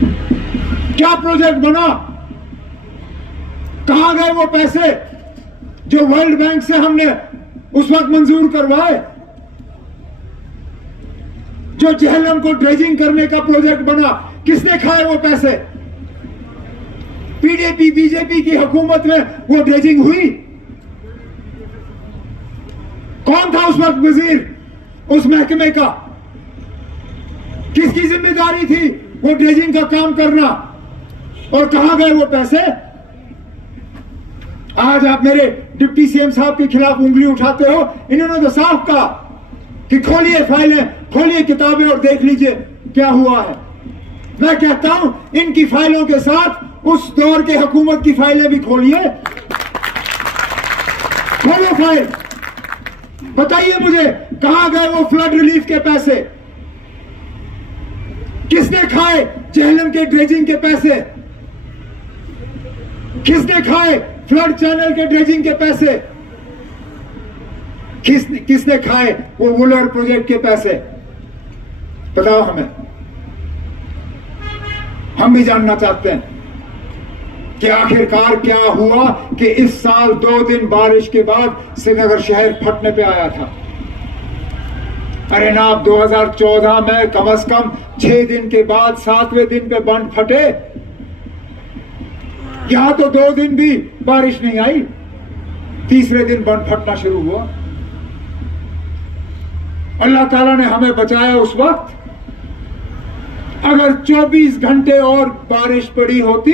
क्या प्रोजेक्ट बना? कहां गए वो पैसे जो वर्ल्ड बैंक से हमने उस वक्त मंजूर करवाए? जो झेलम को ड्रेजिंग करने का प्रोजेक्ट बना, किसने खाए वो पैसे? पीडीपी बीजेपी की हुकूमत में वो ड्रेजिंग हुई? कौन था उस वक्त वजीर उस महकमे का? किसकी जिम्मेदारी थी वो ड्रेजिंग का काम करना? और कहां गए वो पैसे? आज आप मेरे डिप्टी सीएम साहब के खिलाफ उंगली उठाते हो। इन्होंने तो साफ कहा कि खोलिए फाइलें, खोलिए किताबें और देख लीजिए क्या हुआ है। मैं कहता हूं इनकी फाइलों के साथ उस दौर के हुकूमत की फाइलें भी खोलिए। खोलो फाइल, बताइए मुझे कहां गए वो फ्लड रिलीफ के पैसे? किसने खाए झेलम के ड्रेजिंग के पैसे? किसने खाए फ्लड चैनल के ड्रेजिंग के पैसे? किसने खाए वो वुलर प्रोजेक्ट के पैसे? बताओ हमें। हम भी जानना चाहते हैं कि आखिरकार क्या हुआ कि इस साल 2 दिन बारिश के बाद श्रीनगर शहर फटने पे आया था। अरे ना, 2014 में कम से कम 6 दिन के बाद 7वें दिन पे बंद फटे। यहां तो 2 दिन भी बारिश नहीं आई, तीसरे दिन बंद फटना शुरू हुआ। अल्लाह ताला ने हमें बचाया उस वक्त। अगर 24 घंटे और बारिश पड़ी होती,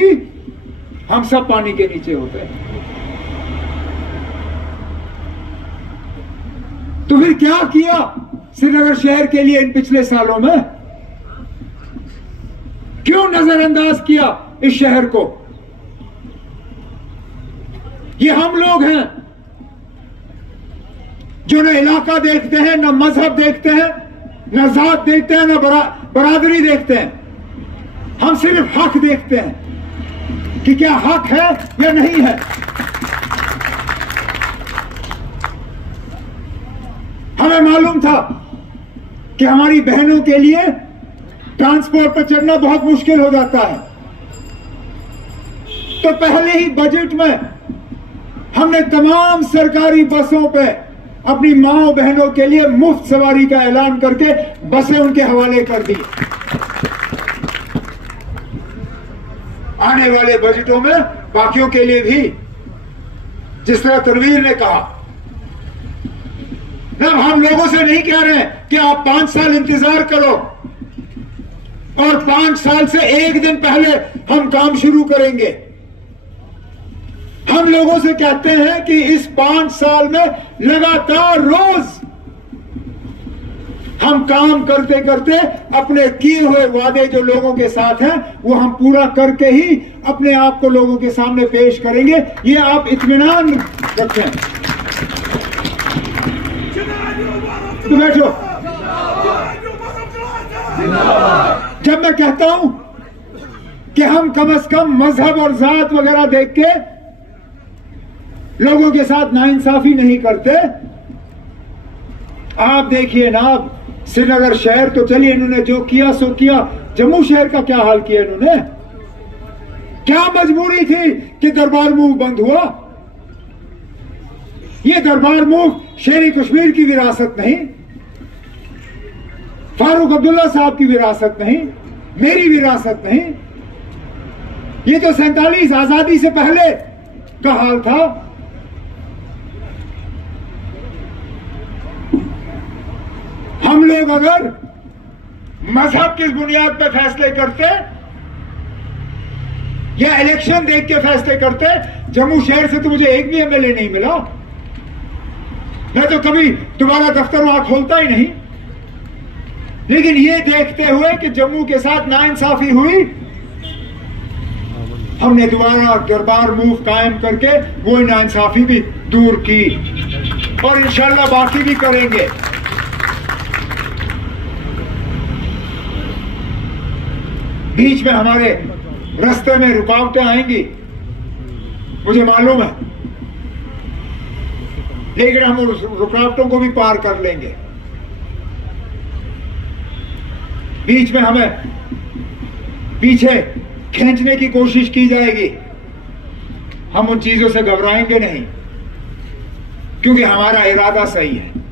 हम सब पानी के नीचे होते। तो फिर क्या किया श्रीनगर शहर के लिए इन पिछले सालों में? क्यों नजरअंदाज किया इस शहर को? ये हम लोग हैं जो न इलाका देखते हैं, न मजहब देखते हैं, न जात देखते हैं, न बरादरी देखते हैं। हम सिर्फ हक देखते हैं कि क्या हक है या नहीं है। हमें मालूम था कि हमारी बहनों के लिए ट्रांसपोर्ट पर चढ़ना बहुत मुश्किल हो जाता है, तो पहले ही बजट में हमने तमाम सरकारी बसों पे अपनी माओ बहनों के लिए मुफ्त सवारी का ऐलान करके बसें उनके हवाले कर दी। आने वाले बजटों में बाकियों के लिए भी, जिस तरह तनवीर ने कहा, अब हम लोगों से नहीं कह रहे कि आप 5 साल इंतजार करो और 5 साल से 1 दिन पहले हम काम शुरू करेंगे। हम लोगों से कहते हैं कि इस 5 साल में लगातार रोज हम काम करते करते अपने किए हुए वादे जो लोगों के साथ हैं वो हम पूरा करके ही अपने आप को लोगों के सामने पेश करेंगे। ये आप इत्मीनान रखें। तो बैठो। जब मैं कहता हूं कि हम कम से कम मजहब और जात वगैरह देख के लोगों के साथ नाइंसाफी नहीं करते, आप देखिए ना, श्रीनगर शहर तो चलिए इन्होंने जो किया सो किया, जम्मू शहर का क्या हाल किया इन्होंने? क्या मजबूरी थी कि दरबार मूव बंद हुआ? ये दरबार मूव शेरी कश्मीर की विरासत नहीं, फारूक अब्दुल्ला साहब की विरासत नहीं, मेरी विरासत नहीं। ये तो 47 आजादी से पहले का हाल था। हम लोग अगर मजहब किस बुनियाद पर फैसले करते या इलेक्शन देख के फैसले करते, जम्मू शहर से तो मुझे एक भी एमएलए नहीं मिला। मैं तो कभी दोबारा दफ्तर वहां खोलता ही नहीं। लेकिन ये देखते हुए कि जम्मू के साथ नाइंसाफी हुई, हमने दोबारा दरबार मूव कायम करके वो नाइंसाफी भी दूर की और इंशाल्लाह बाकी भी करेंगे। बीच में हमारे रास्ते में रुकावटें आएंगी, मुझे मालूम है, लेकिन हम उस रुकावटों को भी पार कर लेंगे। बीच में हमें पीछे खींचने की कोशिश की जाएगी, हम उन चीजों से घबराएंगे नहीं, क्योंकि हमारा इरादा सही है।